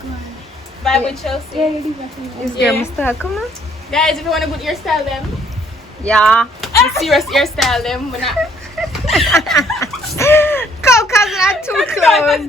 Vibe with Chelsea. Yeah, you leave that to me. This girl must start coming. Guys, if you want a good hairstyle, them. Yeah. The serious hairstyle, them. When Come, cause not too close.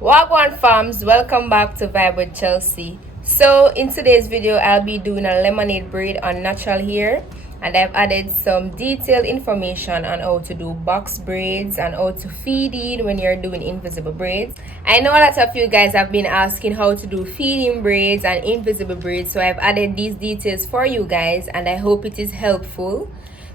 Wagwan farms, welcome back to Vibe with Chelsea. So in today's video, I'll be doing a lemonade braid on natural hair, and I've added some detailed information on how to do box braids and how to feed it when you're doing invisible braids. I know a lot of you guys have been asking how to do feeding braids and invisible braids, so I've added these details for you guys, and I hope it is helpful.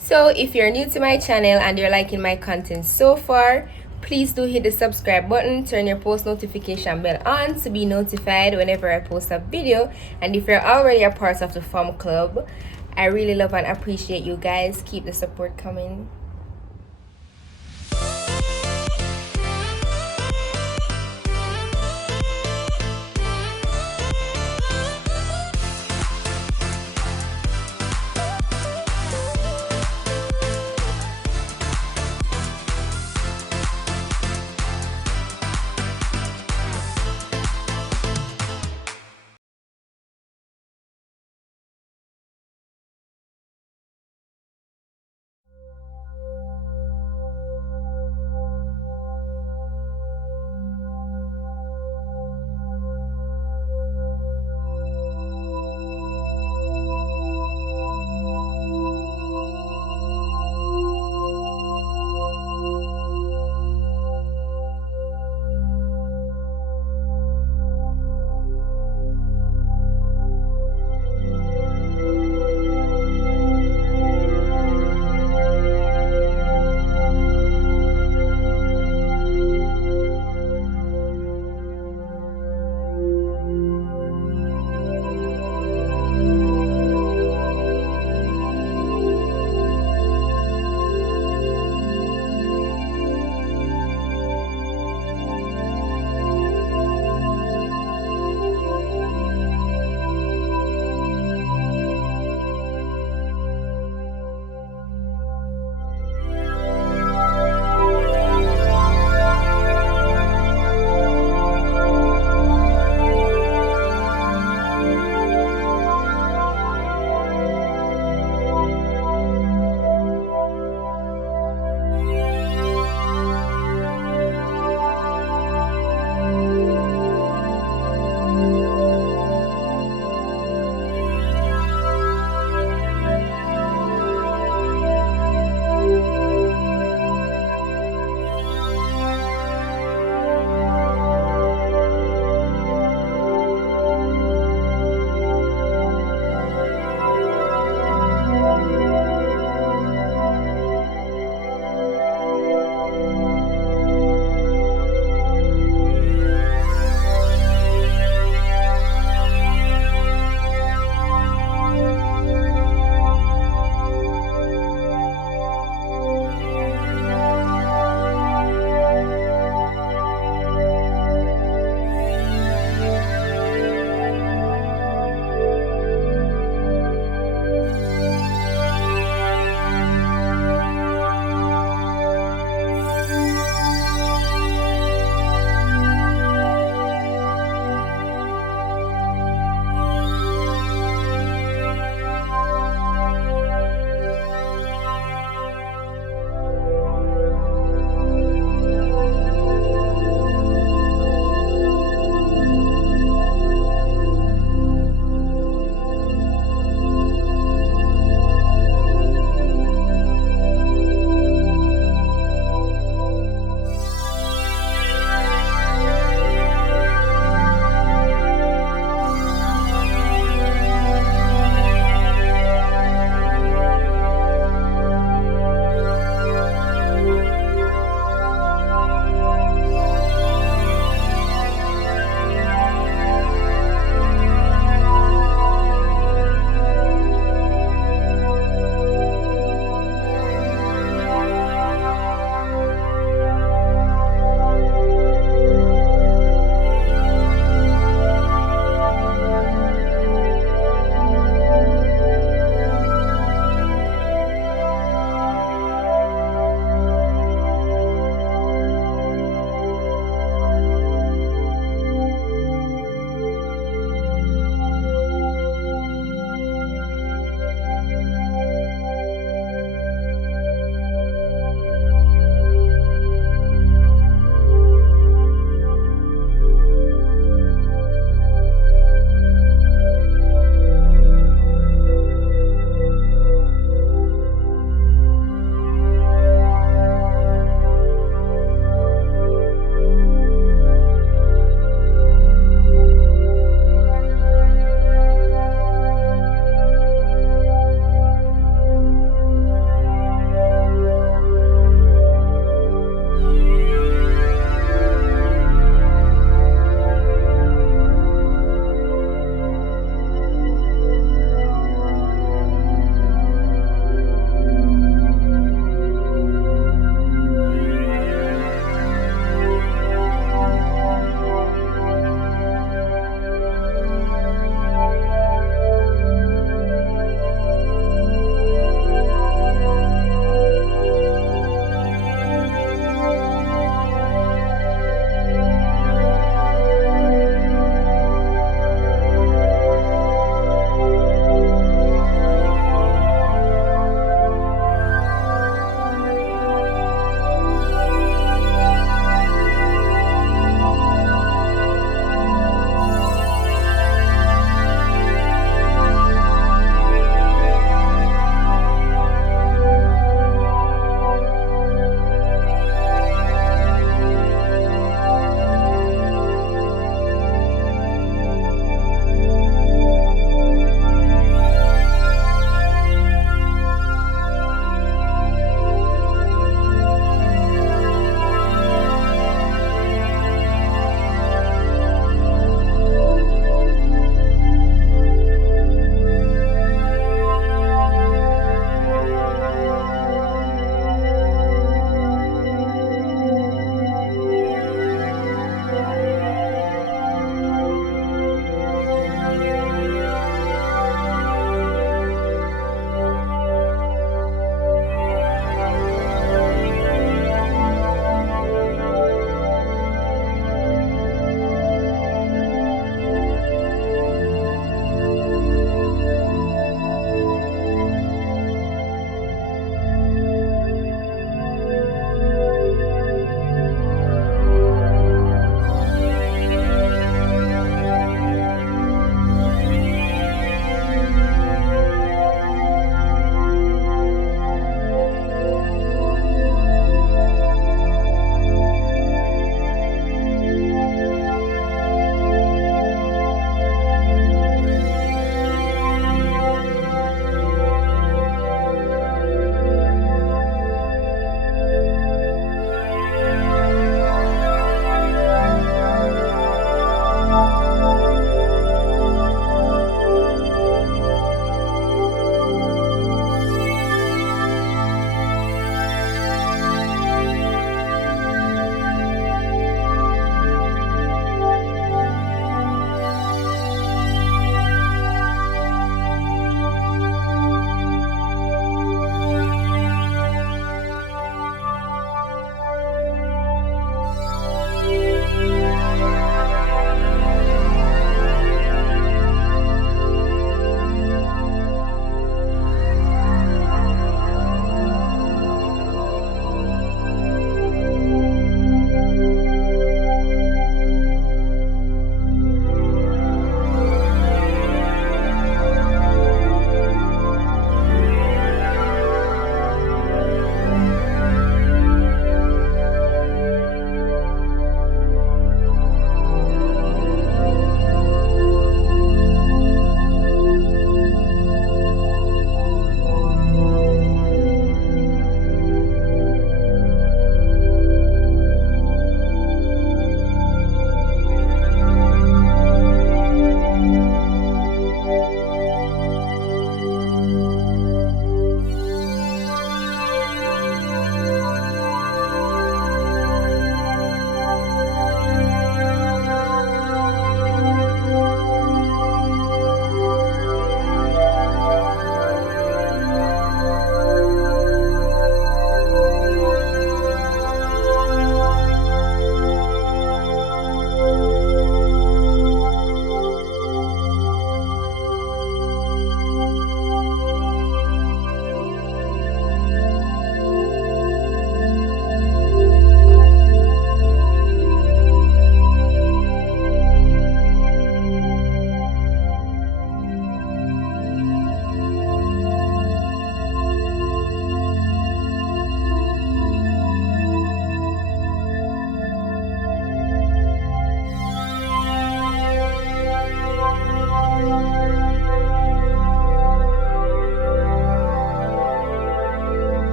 So if you're new to my channel and you're liking my content so far, please do hit the subscribe button, turn your post notification bell on to be notified whenever I post a video. And if you're already a part of the farm club, I really love and appreciate you guys. Keep the support coming.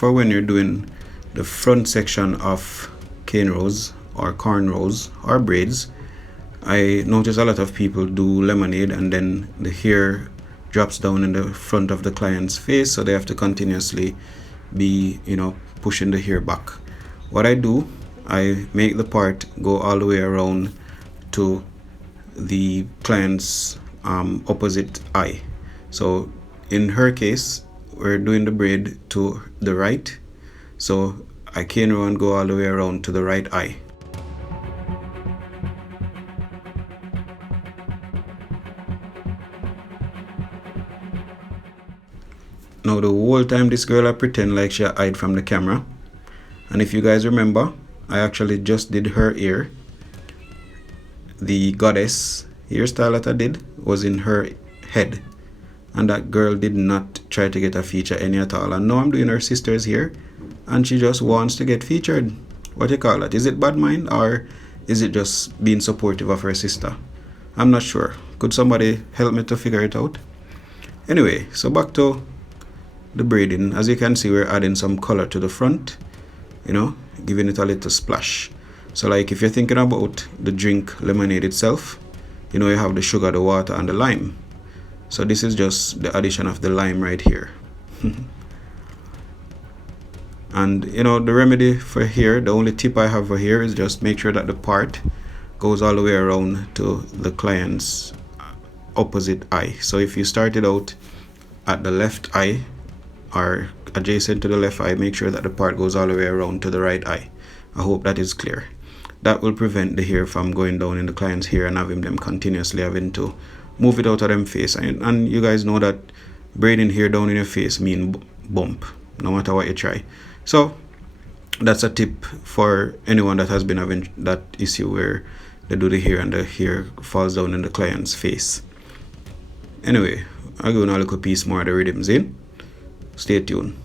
for when you're doing the front section of cane rows or corn rows or braids. I notice a lot of people do lemonade and then the hair drops down in the front of the client's face, so they have to continuously be, pushing the hair back. What I do, I make the part go all the way around to the client's opposite eye. So in her case, we're doing the braid to the right, so I cane row and go all the way around to the right eye. Now the whole time this girl I pretend like she hide from the camera, and if you guys remember, I actually just did her ear. The goddess hairstyle that I did was in her head, and that girl did not try to get a feature any at all. And now I'm doing her sister's hair and she just wants to get featured. What do you call that? Is it bad mind, or is it just being supportive of her sister? I'm not sure. Could somebody help me to figure it out? Anyway, so back to the braiding. As you can see, we're adding some color to the front, giving it a little splash. So like if you're thinking about the drink lemonade itself, you have the sugar, the water, and the lime. So this is just the addition of the lime right here. And the remedy for here, the only tip I have for here is just make sure that the part goes all the way around to the client's opposite eye. So if you started out at the left eye or adjacent to the left eye, make sure that the part goes all the way around to the right eye. I hope that is clear. That will prevent the hair from going down in the client's hair and having them continuously having to move it out of them face. And you guys know that braiding hair down in your face mean bump, no matter what you try. So that's a tip for anyone that has been having that issue where they do the hair and the hair falls down in the client's face. Anyway, I'll go on a little piece more of the rhythms in. Stay tuned.